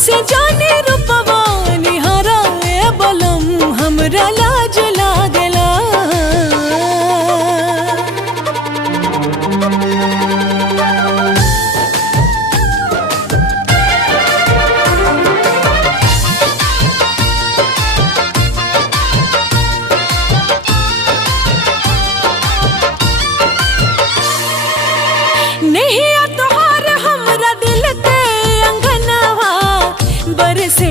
ऐसे जाने रूपवा निहारा ए बलम हमरा लाज लागला। नहीं तोहार हमरा दिल के अंगनवा बरसे